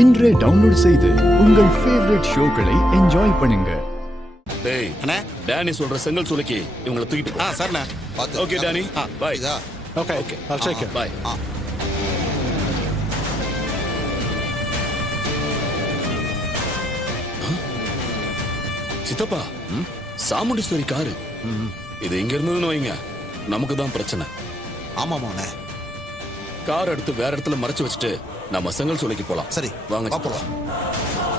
இன்றே டவுன்லோட் செய்து உங்கள் ஃபேவரட் ஷோக்களை என்ஜாய் பண்ணுங்க. டேய் அண்ணே டேனி சொல்ற செங்கல் சூளைக்கு இவங்களை தூக்கிட்டு போ. சரிண்ணே பார்த்து. ஓகே டேனி பாய். இதா? Okay okay I'll take it. பாய். சித்தப்பா சாமுண்டீஸ்வரி காரு இது இங்க இருந்ததுன்னு வைங்க நமக்கு தான் பிரச்சனை. ஆமாமாண்ணே. கார் எடுத்து வேற இடத்துல மறைச்சு வச்சுட்டு நம்ம செங்கல் சூளைக்கு போலாம். சரி வாங்க வா சித்தப்பா. போலாம்.